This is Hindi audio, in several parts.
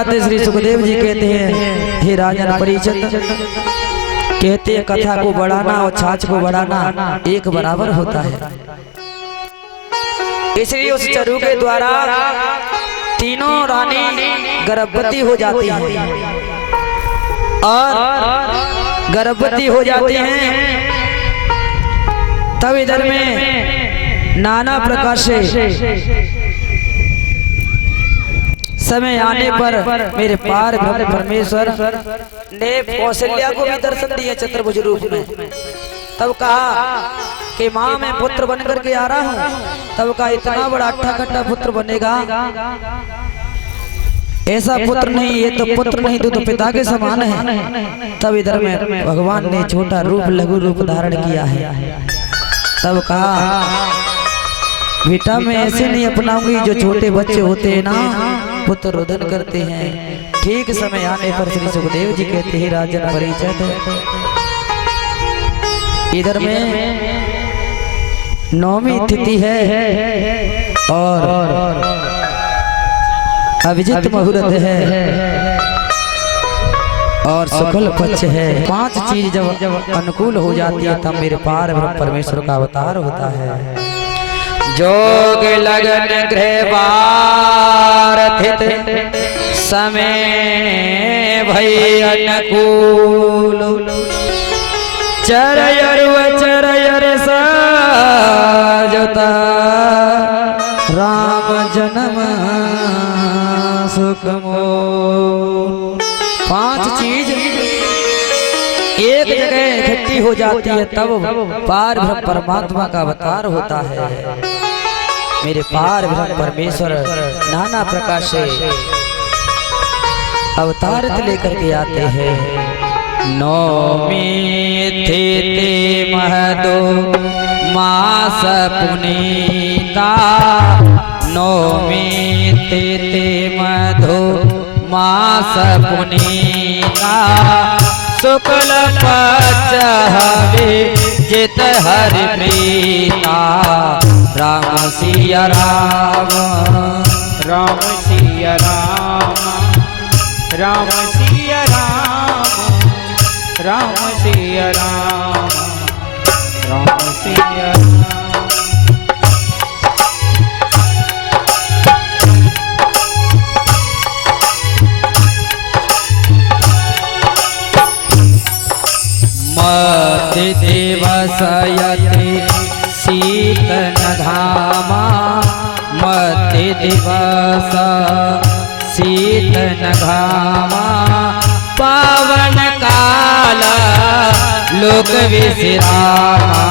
बताते श्री सुखदेव जी कहते हैं, हे राजन परीक्षित, कहते हैं कथा को बढ़ाना और छाछ को बढ़ाना एक बराबर होता है। इसलिए उस चरु के द्वारा तीनों रानी गर्भवती हो जाती हैं और गर्भवती हो जाती हैं। तब इधर में नाना प्रकार से समय आने पर मेरे पार ब्रह्म परमेश्वर ने कौशल्या को भी दर्शन दिए चतुर्भुज रूप में। तब कहा कि माँ मैं पुत्र बन करके आ रहा हूँ। तब कहा इतना बड़ा अट्ठा कट्टा पुत्र बनेगा, ऐसा पुत्र नहीं, ये तो पुत्र नहीं, तू तो पिता के समान है। तब इधर में भगवान ने छोटा रूप लघु रूप धारण किया है। तब कहा बेटा मैं ऐसे नहीं अपनाऊंगी, जो छोटे बच्चे होते हैं ना पुत्र रोदन करते हैं। ठीक समय आने पर श्री सुखदेव जी कहते हैं, राजन परीक्षित, इधर में नौमी तिथि है और अभिजित मुहूर्त है और शुक्ल पक्ष है। 5 चीज जब अनुकूल हो जाती है तब मेरे पार ब्रह्म परमेश्वर का अवतार होता है। जोग लगन गृह बारथित समय भय अनुकूल, चरयर वचरयर साजता राम जन्म सुखमोल। 5 चीज एक जगह इकट्ठी हो जाती है तब पार ब्रह्म परमात्मा का अवतार होता है। मेरे पार ब्रह्म परमेश्वर नाना प्रकार से अवतार लेकर के आते हैं। नौमी तिथि महदो मास पुनीता, नौमी तिथि मधो मास पुनीता, शुक्ल पक्ष जित हरि प्रीता, राम सिया राम राम सिया राम राम सिया राम राम सिया राम राम सिया राम। मति दिवसयति शीतन घामा, मति दिवस शीतन घामा, पावन काल लोक विश्रामा,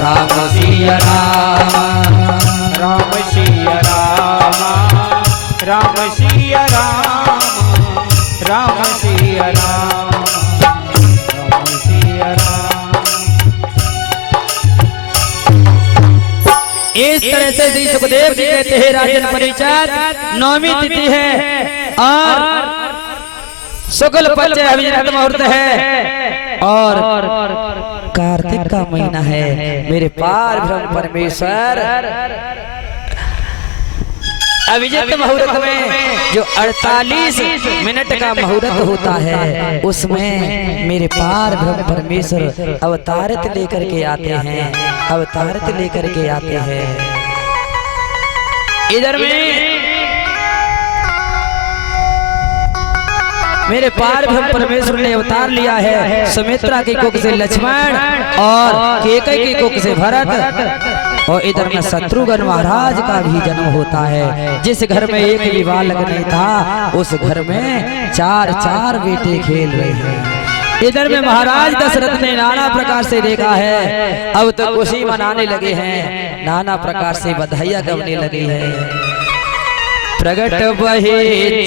राम सिया राम राम सिया राम राम सिया राम राम सिया राम राम सिया राम। इस तरह से श्री सुखदेव जी कहते हैं, राजन परीक्षित, नौमी तिथि है और शुक्ल पक्ष अभिजित मुहूर्त है और कार्तिक का महीना है। मेरे पार ब्रह्म परमेश्वर अभिजित मुहूर्त में जो 48 मिनट का मुहूर्त होता है उसमें मेरे पार ब्रह्म परमेश्वर अवतारित लेकर के आते हैं, अवतारित लेकर के आते हैं। इधर में मेरे पार ब्रह्म परमेश्वर ने अवतार लिया है। सुमित्रा की कुख से लक्ष्मण और कैकेयी की कुख से भरत और इधर में शत्रुघ्न महाराज का भी जन्म होता है। जिस घर में एक भी बालक नहीं था उस घर में 4 बेटे खेल रहे हैं। इधर में महाराज दशरथ ने नाना प्रकार से देखा है, अब तो खुशी मनाने लगे हैं, नाना प्रकार से बधाइयां गाने लगे हैं। प्रगट बहे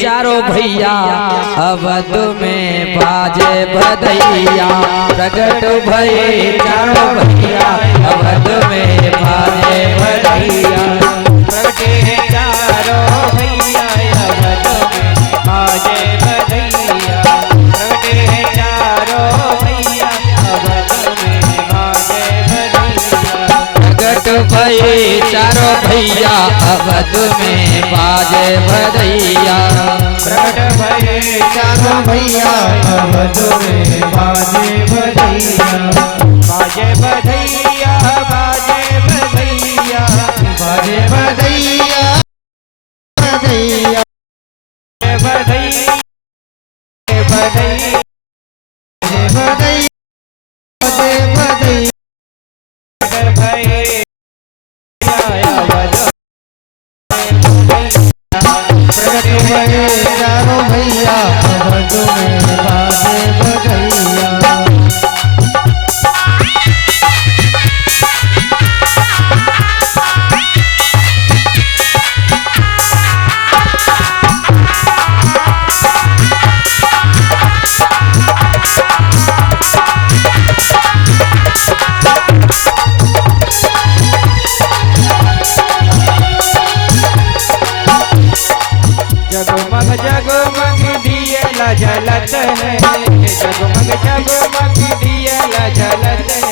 चारों भैया अवध में बाजे बधैया, प्रगट भये चारों भैया अवध में बाजे बधैया, प्रगटे चारों भैया अवध में बाजे बधैया, प्रगटे चारों भैया अवध में बाजे बधैया, प्रगट भये चारों भैया अवध में बाजे बधैया, प्रगट बधाई बधाई बधाई बधाई भाई आया बधाई प्रगट हुए चारों भैया अवध में बाजे बधैया। जगमग जगमग दियला जलत है जगमग जगमग दियला जलत है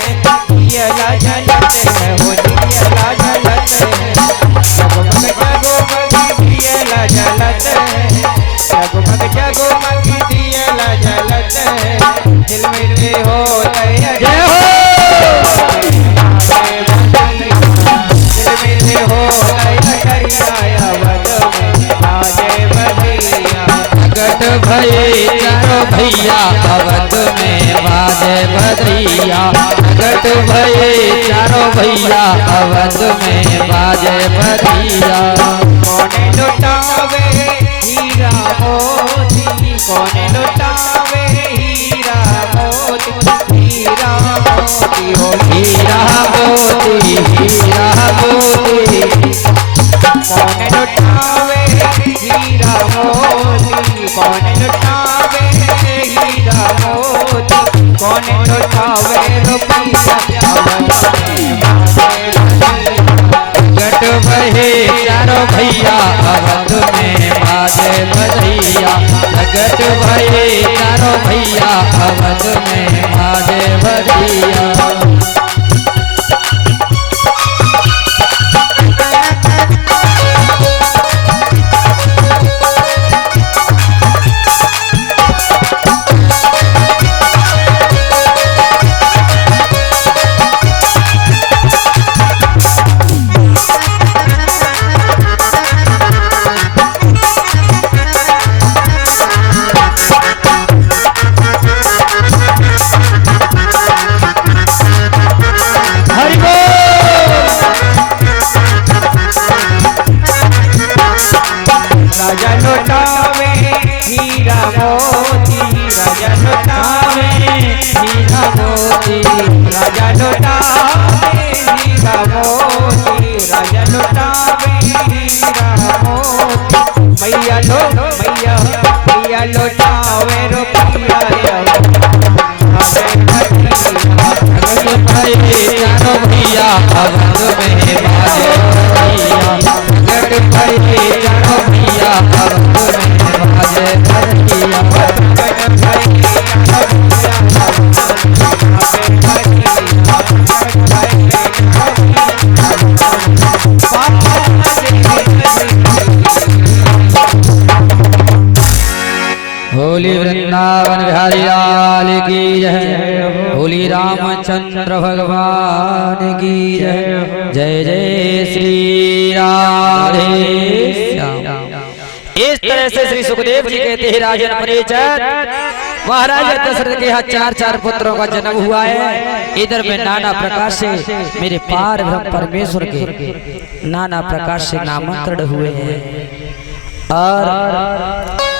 दियला जलत है हो दियला जलत है जगमग जगमग दियला जलत है जगमग जगमग दियला जलत है दिल में हो जय हो दिल में हो करिया प्रगट भये चारों भैया अवध में बाजे बधैया। प्रगट भये चारों भैया अवध में बाजे बधैया। कौन लुटावे हीरा मोती कौन लुटावे हीरा मोती हीरा मोती हो हीरा मोती हीरा मोती कौन लुटावे हीरा मोती कौन लुटावे हीरा मोती कौन लुटावे रुपया प्रगट भये चारों भैया अवध में बाजे बधैया। प्रगट भये चारों भैया अवध में बाजे बधैया। राजा लुटावे हीरा मोती राजा लुटावे हीरा मोती राजा लुटावे हीरा मोती राजा लुटावे हीरा मोती मैया मैया लुटावे रुपया प्रगट भये चारों भैया अवध में बाजे बधैया। प्रगट भये चारों भैया अवध में बाजे बधैया। होली वृंदावन बिहारी लाल की जय। होली रामचंद्र भगवान की जय। जय जय श्री राधे श्याम। इस तरह से श्री सुखदेव जी कहते हैं राजन परिचर महाराज दशरथ के यहाँ चार पुत्रों का जन्म हुआ है। इधर में नाना प्रकार से मेरे पार ब्रह्म परमेश्वर के नाना प्रकार से नामांकन हुए हैं और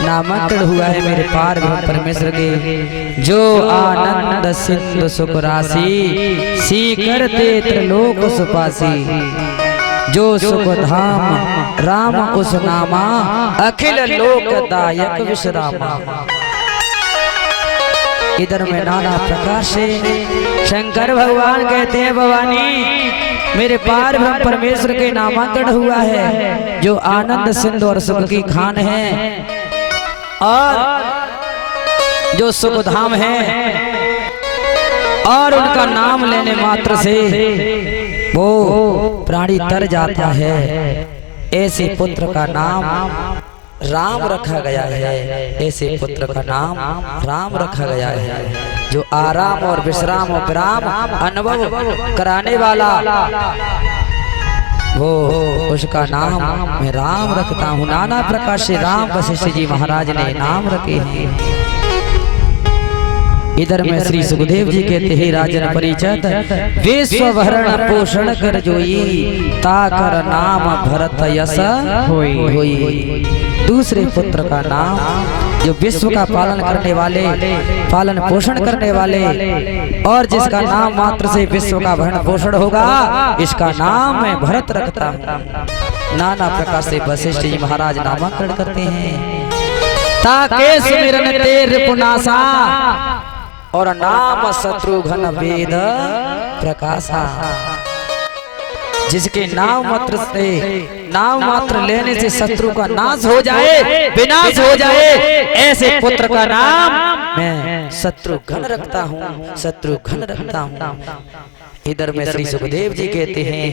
नामांकन हुआ है मेरे पार ब्रह्म परमेश्वर के। जो आनंद सिंधु सुख राशि सी करते त्रिलोक सुपासी। जो सुख धाम राम उस नामा अखिल लोक दायक विश्रामा। इधर में नाना प्रकार से शंकर भगवान कहते हैं भवानी मेरे पार ब्रह्म परमेश्वर के नामांकन हुआ है। जो आनंद सिंधु और सुख की खान है और जो सुख धाम है और उनका नाम लेने मात्र से वो प्राणी तर जाता है। ऐसे पुत्र का नाम राम रखा गया है। ऐसे पुत्र का नाम राम रखा गया है। जो आराम और विश्राम और विराम अनुभव कराने वाला वो उसका नाम मैं राम रखता हूँ। नाना प्रकार से राम वशिष्ठ जी महाराज ने नाम रखे हैं। इधर में श्री सुखदेव जी कहते हैं राजन परिचत विश्व भरण पोषण कर जोई ताकर नाम भरत यश होई। दूसरे पुत्र का नाम जो विश्व का पालन करने वाले, पालन पोषण करने वाले और जिसका नाम मात्र से विश्व का भरण पोषण होगा, इसका नाम मैं भरत रखता हूँ। नाना प्रकार से वशिष्ठ जी महाराज नामकरण करते हैं। ताके सुमिरन तेर पुनासा और नाम शत्रुघ्न वेद प्रकाशा। जिसके नाम मात्र लेने से शत्रु का नाश हो जाए, विनाश हो जाए, ऐसे पुत्र का नाम मैं शत्रुघ्न रखता हूँ, शत्रुघ्न रखता हूँ। इधर में श्री सुखदेव जी कहते हैं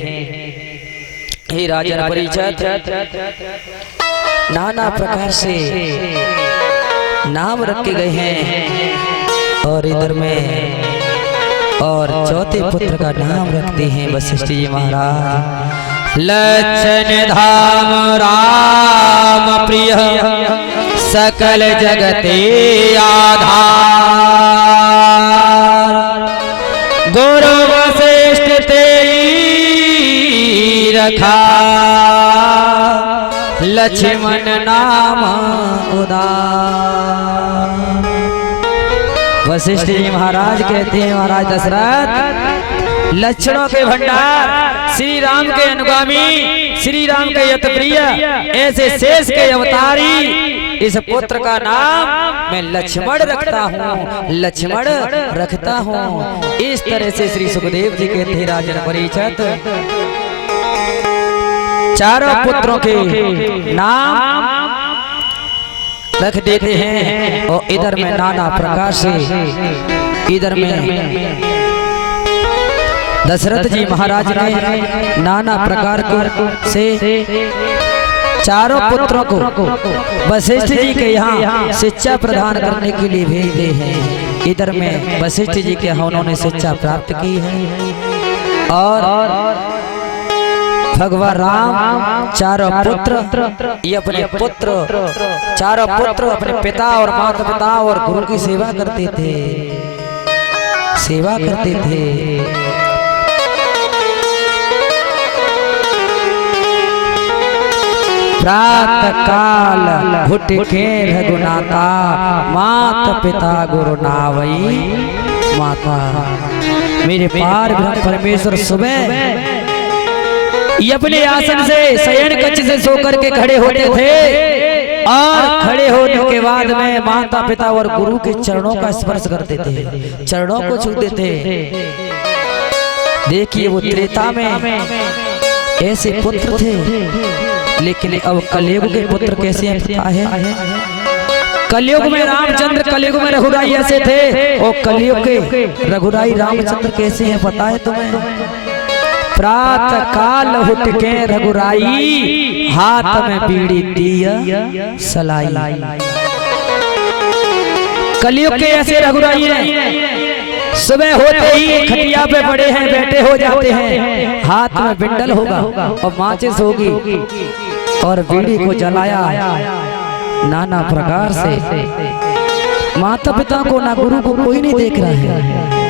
हे राजन परिचत नाना प्रकार से नाम रखे गए हैं। और इधर में और चौथे पुत्र का नाम रखते हैं वशिष्ठ जी महाराज। लक्षण धाम राम प्रिय सकल जगते आधार गुरु वशिष्ठ तेरी रखा लक्ष्मण नाम उदार। वशिष्ठ जी महाराज कहते हैं महाराज दशरथ लक्षणों के भंडार, श्री राम के अनुगामी, श्री राम के यत प्रिय, ऐसे शेष के अवतारी इस पुत्र का नाम मैं लक्ष्मण रखता हूँ, लक्ष्मण रखता हूँ। इस तरह से श्री सुखदेव जी कहते हैं राजन परिचत चारों पुत्रों के नाम रख देते हैं। और इधर में नाना प्रकार से इधर में दशरथ जी महाराज ने नाना प्रकार से चारों पुत्रों को वशिष्ठ जी के यहाँ शिक्षा प्रदान करने के लिए भेजे हैं। इधर में वशिष्ठ जी के यहाँ उन्होंने शिक्षा प्राप्त की है। और भगवान राम चारों पुत्र ये अपने पुत्र चारों पुत्र अपने पिता और माता पिता और गुरु की सेवा करते थे, सेवा करते थे। प्रातः काल घुट के रघुनाथा माता पिता गुरु नावई माता। मेरे पार ब्रह्म परमेश्वर सुबह ये अपने आसन से शयन कक्ष से सो करके खड़े होते थे और खड़े होने के बाद में माता पिता और गुरु के चरणों का स्पर्श करते थे, चरणों को छूते थे। देखिए वो त्रेता में ऐसे पुत्र थे, लेकिन अब कलयुग के पुत्र कैसे हैं पता है? कलयुग में रामचंद्र, कलयुग में रघुराई ऐसे थे, और कलयुग के रघुराई रामचंद्र कैसे हैं पता है तुम्हें? प्रातः काल उठ के रघुराई हाथ में बीड़ी दिया सलाई। कलयुग के ऐसे रघुराई हैं, सुबह होते ही खटिया पे पड़े हैं, बैठे हो जाते हैं, हाथ में बिंडल होगा और माचिस होगी और बीड़ी को जलाया नाना प्रकार से। माता पिता को ना गुरु को कोई नहीं देख रहा है।